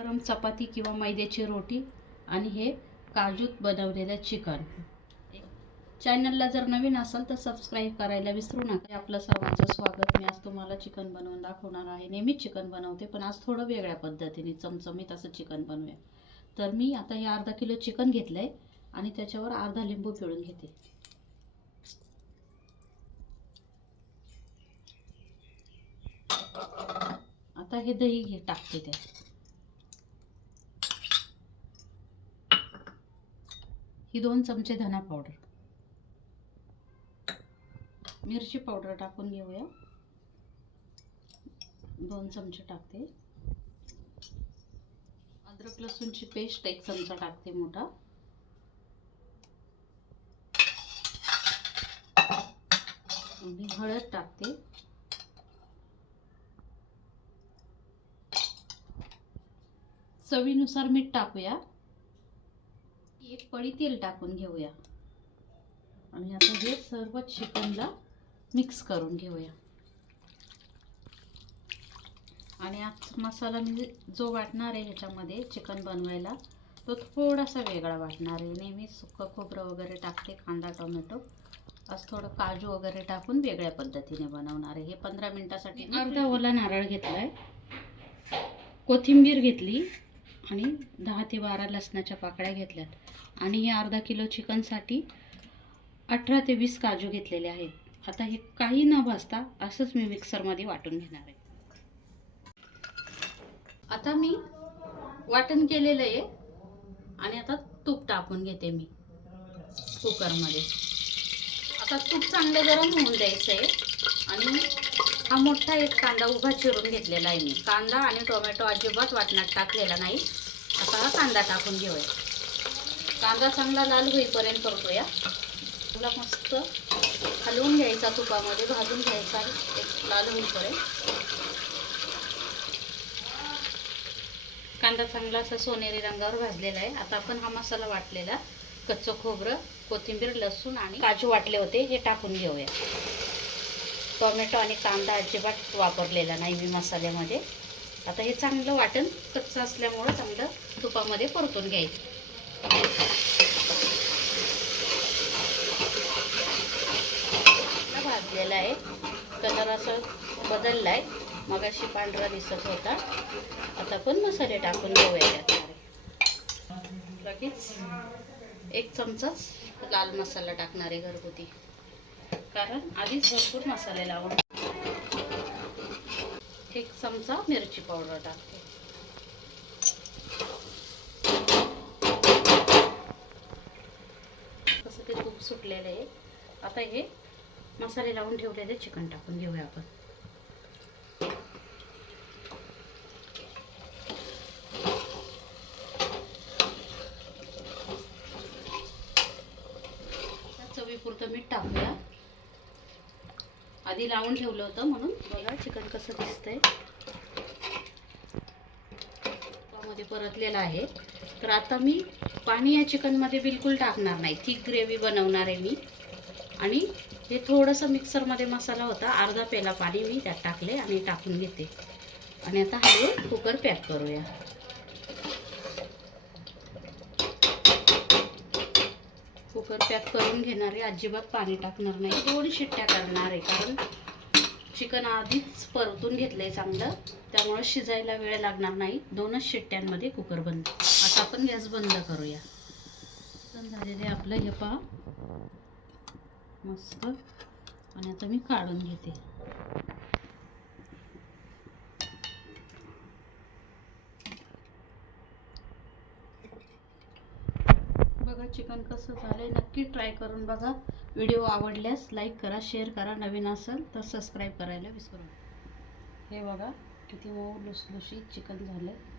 गरम चपाती किंवा मैद्याची रोटी आणि हे काजूत बनवलेलं चिकन. चॅनलला जर नवीन असाल तर सबस्क्राईब करायला विसरू नका. आपलं सर्वांचं स्वागत. मी आज तुम्हाला चिकन बनवून दाखवणार आहे. नेहमीच चिकन बनवते पण आज थोडं वेगळ्या पद्धतीने चमचमीत असं चिकन बनवूया. तर मी आता हे अर्धा किलो चिकन घेतलं आहे आणि त्याच्यावर अर्धा लिंबू पिळून घेते. आता हे दही घे टाकते त्यात. ही दोन चमचे धना पावडर. मिरची पावडर टाकून घेऊया. दोन चमचे टाकते. अद्रक लसूणची पेस्ट एक चमचा टाकते मोठा. मी हळद टाकते. चवीनुसार मीठ टाकूया. एक पळी तेल टाकून घेऊया. आणि आता हे सर्व चिकनला मिक्स करून घेऊया. आणि आज मसाला मी जो वाटणार आहे ह्याच्यामध्ये चिकन बनवायला तो थोडासा वेगळा वाटणार आहे. नेहमी सुकं खोबरं वगैरे टाकते कांदा टोमॅटो. आज थोडं काजू वगैरे टाकून वेगळ्या पद्धतीने बनवणार आहे. हे पंधरा मिनटासाठी अर्धा ओला नारळ घेतला आहे कोथिंबीर घेतली. आणि दहा ते बारा लसणाच्या पाकळ्या घेतल्यात. आणि हे अर्धा किलो चिकनसाठी अठरा ते वीस काजू घेतलेले आहेत. आता हे काही न भाजता असंच मी मिक्सरमध्ये वाटून घेणार आहे. आता मी वाटण केलेलं आहे. आणि आता तूप टाकून घेते मी कुकरमध्ये. आता तूप चांगलं गरम होऊन द्यायचं आहे. आणि हा मोठा एक कांदा उभा चिरून घेतलेला आहे मी. कांदा आणि टोमॅटो अजिबात वाटणात टाकलेला नाही. आता हा कांदा टाकून घेऊया. कांदा चांगला लाल होईपर्यंत करतोया. तुला मस्त हलवून घ्यायचा तुपामध्ये भाजून घ्यायचा एक लाल होईपर्यंत. कांदा चांगला असा सोनेरी रंगावर भाजलेला आहे. आता आपण हा मसाला वाटलेला कच्चं खोबरं कोथिंबीर लसूण आणि काजू वाटले होते हे टाकून घेऊया. टोमॅटो आणि कांदा अजिबात वापरलेला नाही मी मसाल्यामध्ये. आता हे चांगलं वाटण कच्चं असल्यामुळं चांगलं तुपामध्ये परतून घ्यायचं. भाजलेला आहे. कलर असं बदलला आहे मगाशी पांढरा दिसत होता. आता पण मसाले टाकून घेऊया लगेच एक चमचाच लाल मसाला टाकणार आहे घरगुती. कारण आधीच भरपूर मसाले लावून एक चमचा मिरची पावडर टाकते. तसं ते तूप सुटलेलं आहे. आता हे मसाले लावून ठेवलेले चिकन टाकून घेऊया आपण. चवीपुरतं मीठ टाकूया. आधी लावून ठेवलं होतं म्हणून. बघा चिकन कसं दिसतंय. मध्ये परतलेलं आहे. तर आता मी पाणी या चिकनमध्ये बिलकुल टाकणार नाही. थिक ग्रेव्ही बनवणार आहे मी. आणि हे थोडंसं मिक्सरमध्ये मसाला होता. अर्धा पेला पाणी मी त्यात टाकले आणि टाकून घेते. आणि आता हळू कुकर पॅक करूया. कुकर पॅक करून घेणार आहे अजिबात पाणी टाकणार नाही. थोडी शिट्ट्या करणार आहे. कारण चिकन आधीच परतून घेतलं आहे चांगलं. त्यामुळं शिजायला वेळ लागणार नाही. दोनच शिट्ट्यांमध्ये कुकर बंद. आता आपण गॅस बंद करूया. झालेले आपलं. हे पहा. मस्त. आणि आता मी काढून घेते. चिकन कसं झालं आहे नक्की ट्राय करून बघा. व्हिडिओ आवडल्यास लाईक करा शेअर करा. नवीन असेल तर सबस्क्राईब करायला विसरू हे बघा किती मऊ लुसलुशीत चिकन झालं आहे